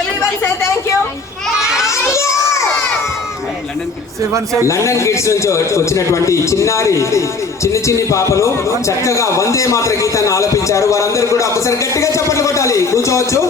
Everyone say thank you. London kids నుంచి వచ్చినటువంటి చిన్ని పాపలు చక్కగా వందే మాతర గీతాన్ని ఆలపించారు. వారందరూ కూడా ఒకసారి గట్టిగా చప్పట్లు కొట్టాలి. కూర్చోవచ్చు.